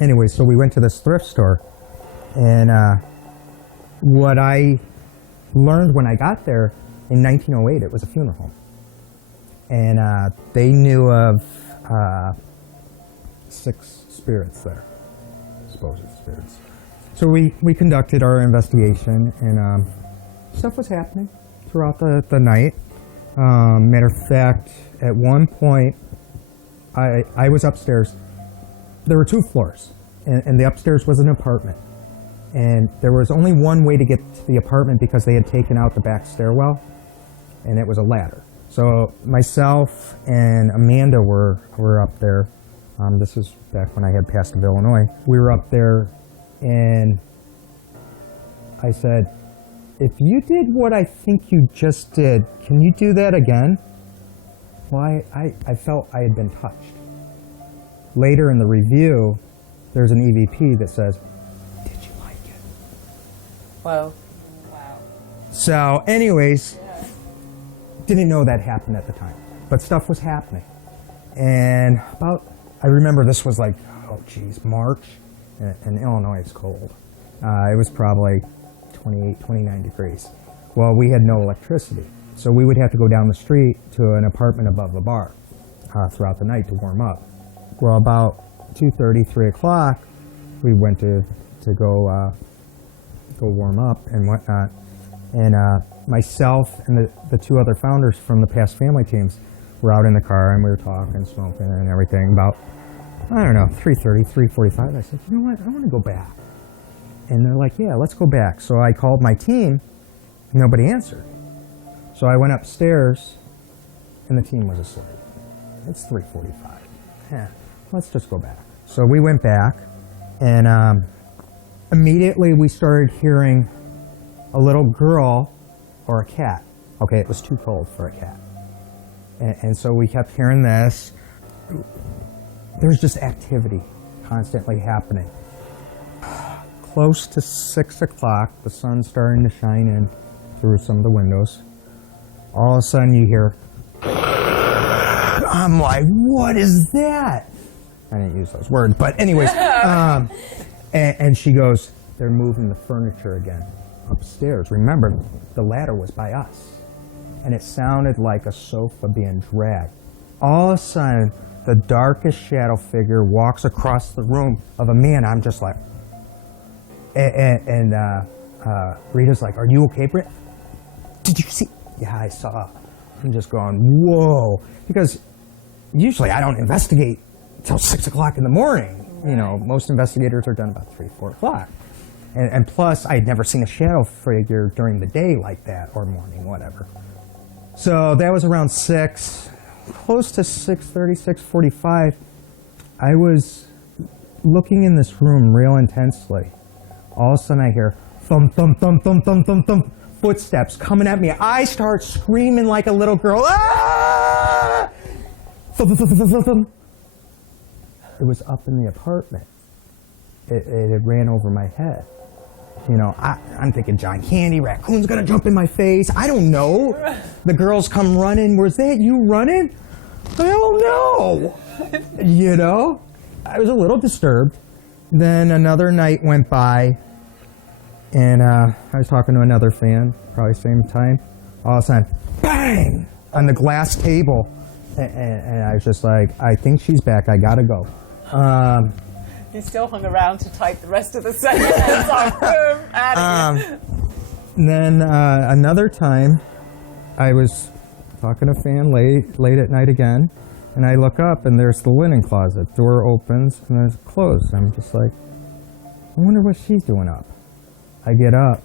Anyway, so we went to this thrift store, and what I learned when I got there in 1908, it was a funeral home. And they knew of 6 spirits there, supposed spirits. So we conducted our investigation, and stuff was happening throughout the night. Matter of fact, at one point, I was upstairs. There were 2 floors, and the upstairs was an apartment. And there was only one way to get to the apartment because they had taken out the back stairwell, and it was a ladder. So myself and Amanda were up there. This was back when I had passed to Illinois. We were up there, and I said, if you did what I think you just did, can you do that again? Well, I felt I had been touched. Later in the review, there's an EVP that says, did you like it? Whoa. Wow. So anyways, didn't know that happened at the time, but stuff was happening. And I remember this was like, oh geez, March, and Illinois is cold. It was probably 28, 29 degrees. Well, we had no electricity, so we would have to go down the street to an apartment above the bar throughout the night to warm up. Well, about 2:30, 3 o'clock, we went to go warm up and whatnot. And myself and the 2 other founders from the past family teams were out in the car, and we were talking, smoking, and everything. About, I don't know, 3:30, 3:45. I said, you know what, I want to go back. And they're like, yeah, let's go back. So I called my team, nobody answered. So I went upstairs, and the team was asleep. It's 3:45. Yeah, let's just go back. So we went back, and immediately we started hearing a little girl or a cat. Okay, it was too cold for a cat. And so we kept hearing this. There was just activity constantly happening. Close to 6 o'clock, the sun's starting to shine in through some of the windows. All of a sudden you hear, I'm like, what is that? I didn't use those words, but anyways. And she goes, they're moving the furniture again upstairs. Remember, the ladder was by us. And it sounded like a sofa being dragged. All of a sudden, the darkest shadow figure walks across the room of a man. I'm just like, and Rita's like, are you okay, Britt? Did you see? Yeah, I saw. I'm just going, whoa. Because usually I don't investigate until 6 o'clock in the morning. You know, most investigators are done about 3, 4 o'clock. And plus, I had never seen a shadow figure during the day like that, or morning, whatever. So that was around 6, close to 6:30, 6:45. I was looking in this room real intensely. All of a sudden I hear thump, thump, thump, thump, thump, thump, thump, footsteps coming at me. I start screaming like a little girl. Ah! Thump, thump, thump, thump, thump. It was up in the apartment. It had ran over my head. You know, I'm thinking John Candy, raccoon's gonna jump in my face. I don't know. The girls come running. Was that you running? Hell no. You know, I was a little disturbed. Then another night went by, and I was talking to another fan, probably same time. All of a sudden, bang, on the glass table. And I was just like, I think she's back. I gotta go. You still hung around to type the rest of the sentence off. Then another time, I was talking to Fan late at night again, and I look up and there's the linen closet. Door opens and it's closed. I'm just like, I wonder what she's doing up. I get up,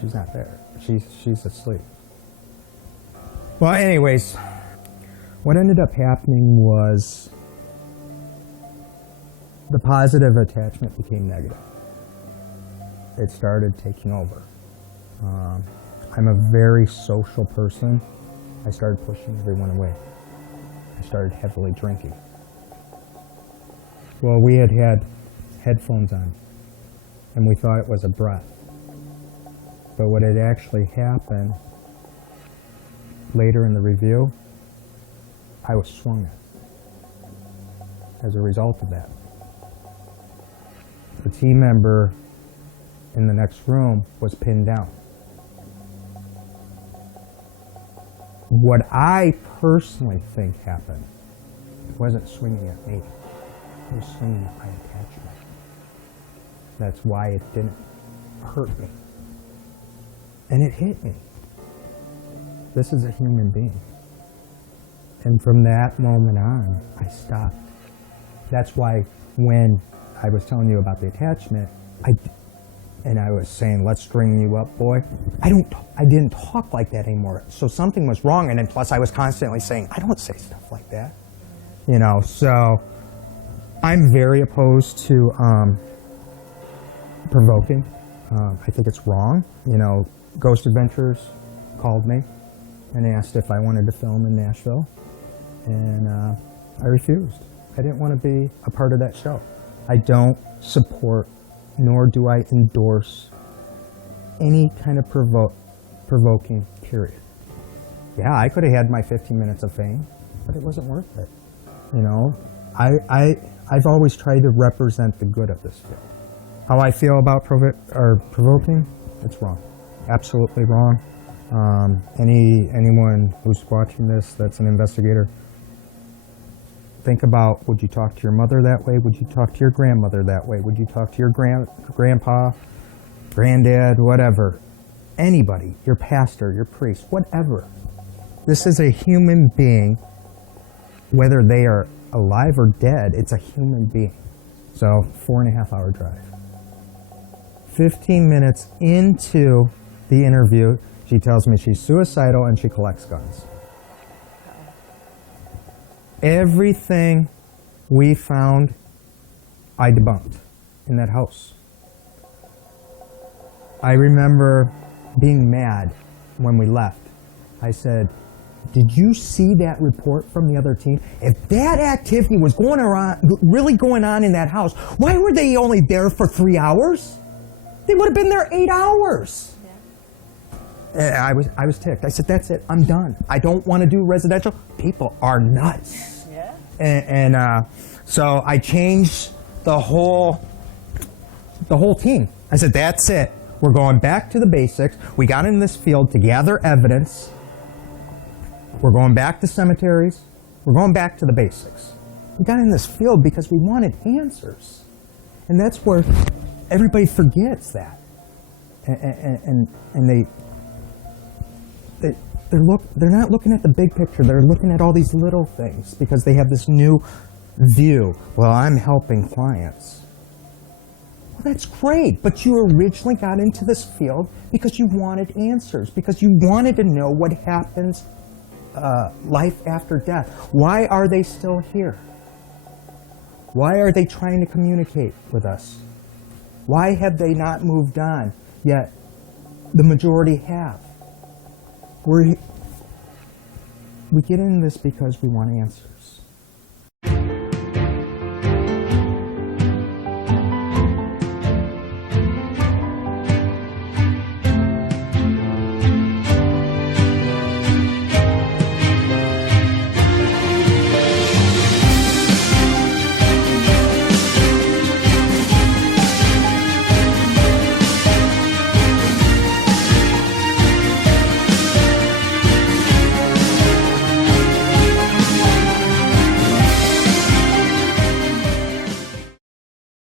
she's not there. She's asleep. Well, anyways, what ended up happening was the positive attachment became negative. It started taking over. I'm a very social person. I started pushing everyone away. I started heavily drinking. Well, we had headphones on, and we thought it was a breath. But what had actually happened later in the review, I was swung at as a result of that. team member in the next room was pinned down. What I personally think happened wasn't swinging at me. It was swinging at my attachment. That's why it didn't hurt me. And it hit me. This is a human being. And from that moment on, I stopped. That's why when I was telling you about the attachment, and I was saying, let's string you up, boy, I didn't talk like that anymore. So something was wrong, and then plus I was constantly saying, I don't say stuff like that. You know, so I'm very opposed to provoking. I think it's wrong. You know, Ghost Adventures called me and asked if I wanted to film in Nashville, and I refused. I didn't want to be a part of that show. I don't support nor do I endorse any kind of provoking, period. Yeah, I could have had my 15 minutes of fame, but it wasn't worth it. You know, I've always tried to represent the good of this field. How I feel about provoking, it's wrong. Absolutely wrong. Anyone who's watching this that's an investigator, think about, would you talk to your mother that way? Would you talk to your grandmother that way? Would you talk to your grandpa, granddad, whatever? Anybody, your pastor, your priest, whatever. This is a human being, whether they are alive or dead, it's a human being. So 4.5-hour drive. 15 minutes into the interview, she tells me she's suicidal and she collects guns. Everything we found, I debunked in that house. I remember being mad when we left. I said, did you see that report from the other team? If that activity was really going on in that house, why were they only there for 3 hours? They would have been there 8 hours. Yeah. And I was ticked. I said, that's it, I'm done. I don't want to do residential. People are nuts. And so I changed the whole team. I said, that's it. We're going back to the basics. We got in this field to gather evidence. We're going back to cemeteries. We're going back to the basics. We got in this field because we wanted answers. And that's where everybody forgets that. And they're not looking at the big picture. They're looking at all these little things because they have this new view. Well, I'm helping clients. Well, that's great, but you originally got into this field because you wanted answers, because you wanted to know what happens life after death. Why are they still here? Why are they trying to communicate with us? Why have they not moved on, yet the majority have? We get into this because we want answers.